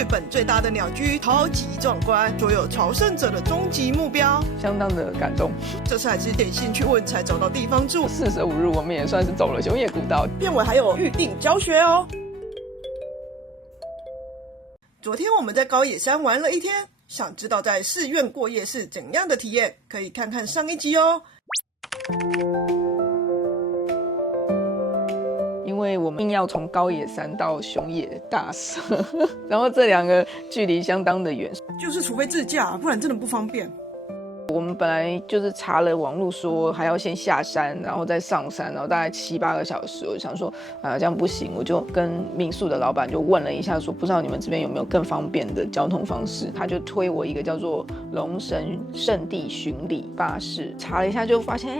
日本最大的鸟居，超级壮观，所有朝圣者的终极目标，相当的感动。这次还是点进去问才找到地方住。45日我们也算是走了熊野古道，片尾还有预定教学哦。昨天我们在高野山玩了一天，想知道在寺院过夜是怎样的体验，可以看看上一集哦。因为我们硬要从高野山到熊野大社，然后这两个距离相当的远，就是除非自驾，不然真的不方便。我们本来就是查了网络说还要先下山，然后再上山，然后大概7、8个小时。我就想说这样不行，我就跟民宿的老板就问了一下，说不知道你们这边有没有更方便的交通方式。他就推我一个叫做龙神圣地巡礼巴士，查了一下就发现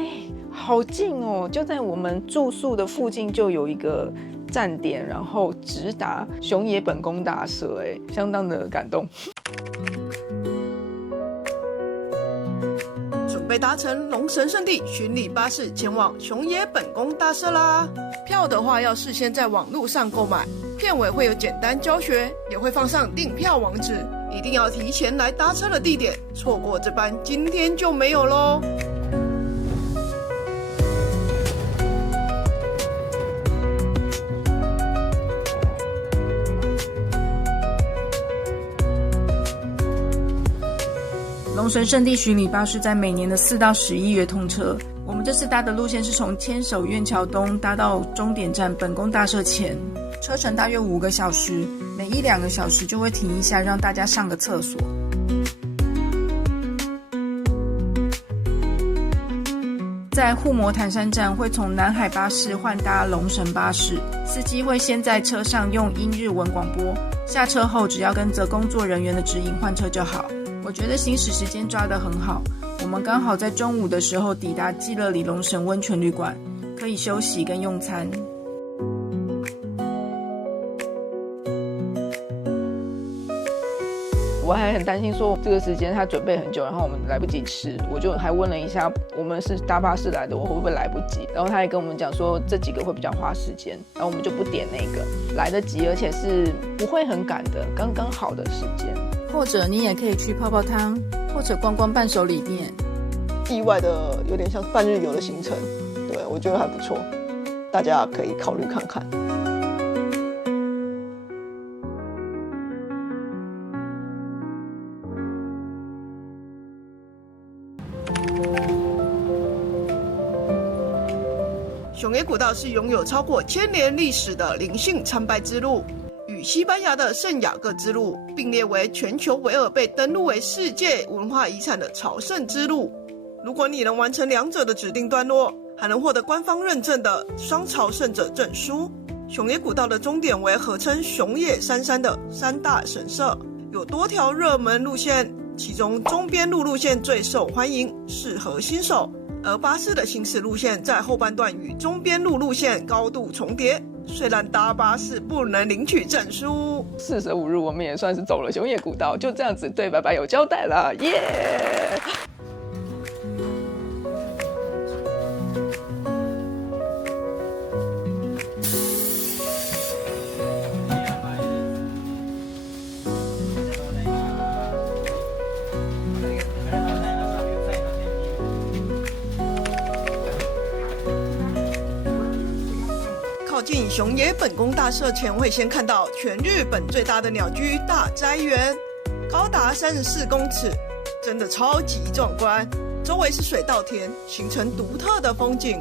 好近哦，就在我们住宿的附近就有一个站点，然后直达熊野本宫大社，相当的感动。准备搭乘龙神圣地巡礼巴士前往熊野本宫大社啦！票的话要事先在网络上购买，片尾会有简单教学，也会放上订票网址，一定要提前来搭车的地点，错过这班今天就没有咯。龙神圣地巡礼巴士在每年的4到11月通车。我们这次搭的路线是从千手院桥东搭到终点站本宫大社前，车程大约5个小时，每1、2个小时就会停一下，让大家上个厕所。在护摩坛山站会从南海巴士换搭龙神巴士，司机会先在车上用英日文广播，下车后只要跟着工作人员的指引换车就好。我觉得行驶时间抓得很好，我们刚好在中午的时候抵达基勒里龙神温泉旅馆，可以休息跟用餐。我还很担心说这个时间他准备很久，然后我们来不及吃，我就还问了一下我们是搭巴士来的，我会不会来不及，然后他也跟我们讲说这几个会比较花时间，然后我们就不点那个，来得及而且是不会很赶的，刚刚好的时间。或者你也可以去泡泡汤，或者逛逛伴手礼店。意外的有点像半日游的行程，对，我觉得还不错，大家可以考虑看看。熊野古道是拥有超过1000年历史的灵性参拜之路，与西班牙的圣雅各之路并列为全球唯二被登录为世界文化遗产的朝圣之路。如果你能完成2者的指定段落，还能获得官方认证的双朝圣者证书。熊野古道的终点为合称熊野三山的3大神社，有多条热门路线，其中中边路路线最受欢迎，适合新手。而巴士的行驶路线在后半段与中边路路线高度重叠，虽然搭巴士不能领取证书。45日我们也算是走了熊野古道，就这样子对白白有交代了，耶！靠近熊野本宫大社前，会先看到全日本最大的鸟居大斋园，高达34公尺，真的超级壮观。周围是水稻田，形成独特的风景。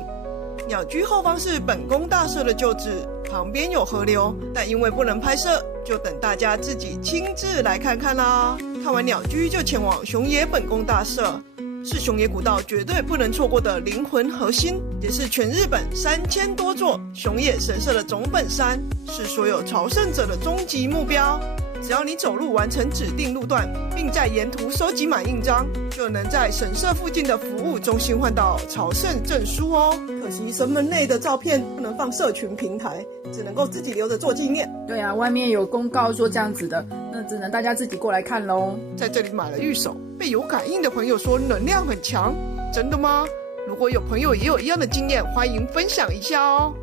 鸟居后方是本宫大社的旧址，旁边有河流，但因为不能拍摄，就等大家自己亲自来看看啦。看完鸟居就前往熊野本宫大社，是熊野古道绝对不能错过的灵魂核心，也是全日本3000多座熊野神社的总本山，是所有朝圣者的终极目标。只要你走路完成指定路段，并在沿途收集满印章，就能在神社附近的服务中心换到朝圣证书哦。可惜神门内的照片不能放社群平台，只能够自己留着做纪念。对啊，外面有公告说这样子的，那只能大家自己过来看咯。在这里买了玉手，被有感应的朋友说能量很强，真的吗？如果有朋友也有一样的经验，欢迎分享一下哦。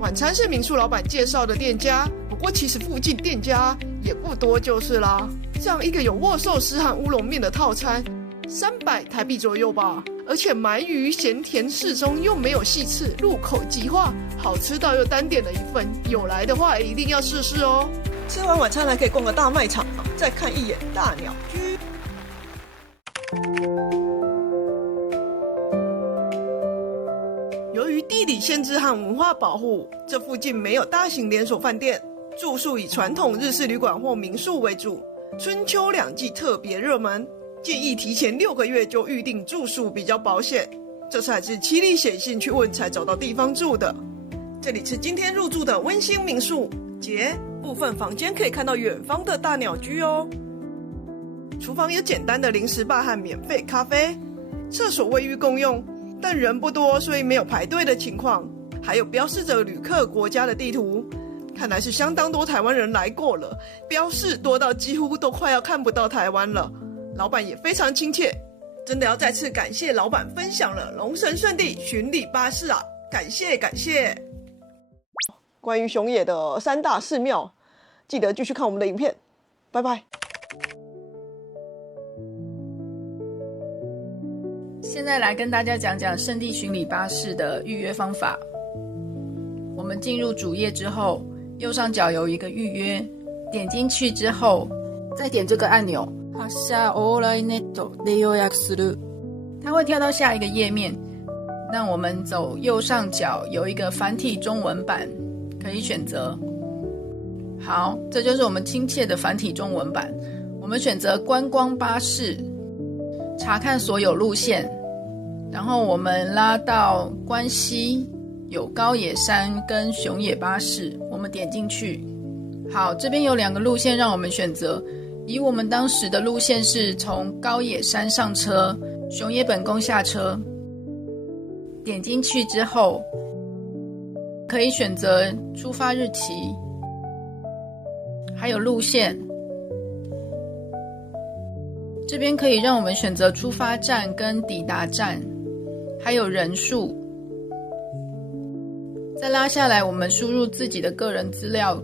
晚餐是民宿老板介绍的店家，不过其实附近店家也不多就是啦。这样一个有握寿司和乌龙面的套餐，300台币左右吧。而且鳗鱼咸甜适中，又没有细刺，入口即化，好吃到又单点了一份。有来的话一定要试试哦。吃完晚餐还可以逛个大卖场，再看一眼大鸟居。由于地理限制和文化保护，这附近没有大型连锁饭店，住宿以传统日式旅馆或民宿为主。春秋两季特别热门，建议提前6个月就预定住宿比较保险。这次还是七力写信去问才找到地方住的。这里是今天入住的温馨民宿，部分房间可以看到远方的大鸟居哦。厨房有简单的零食吧和免费咖啡，厕所卫浴共用，但人不多，所以没有排队的情况。还有标示着旅客国家的地图，看来是相当多台湾人来过了，标示多到几乎都快要看不到台湾了。老板也非常亲切，真的要再次感谢老板分享了龙神圣地巡礼巴士啊，感谢感谢。关于熊野的3大寺庙，记得继续看我们的影片，拜拜。现在来跟大家讲讲圣地巡礼巴士的预约方法。我们进入主页之后，右上角有一个预约，点进去之后，再点这个按钮，它会跳到下一个页面。那我们走右上角有一个繁体中文版可以选择。好，这就是我们亲切的繁体中文版。我们选择观光巴士，查看所有路线，然后我们拉到关西，有高野山跟熊野巴士，我们点进去。好，这边有2个路线让我们选择。以我们当时的路线是从高野山上车，熊野本宫下车。点进去之后，可以选择出发日期，还有路线。这边可以让我们选择出发站跟抵达站，还有人数。再拉下来，我们输入自己的个人资料，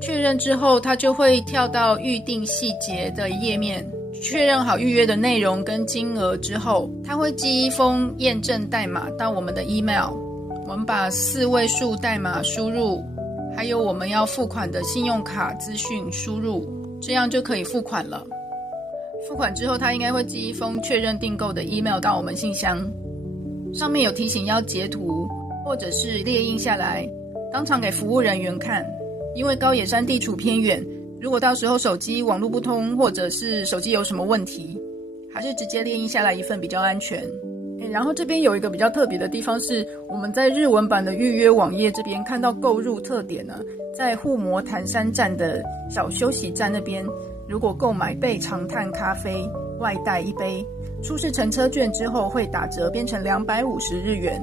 确认之后，它就会跳到预订细节的页面。确认好预约的内容跟金额之后，它会寄一封验证代码到我们的 email。我们把4位数代码输入，还有我们要付款的信用卡资讯输入，这样就可以付款了。付款之后，它应该会寄一封确认订购的 email 到我们信箱，上面有提醒要截图或者是列印下来，当场给服务人员看。因为高野山地处偏远，如果到时候手机网络不通，或者是手机有什么问题，还是直接列印下来一份比较安全。然后这边有一个比较特别的地方是，我们在日文版的预约网页这边看到购入特点呢，在护摩坛山站的小休息站那边，如果购买备长炭咖啡外带1杯，出示乘车券之后会打折变成250日元。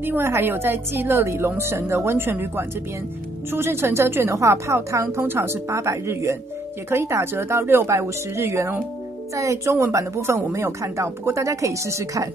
另外还有在季乐里龙神的温泉旅馆这边，出示乘车券的话，泡汤通常是800日元，也可以打折到650日元哦。在中文版的部分我没有看到，不过大家可以试试看。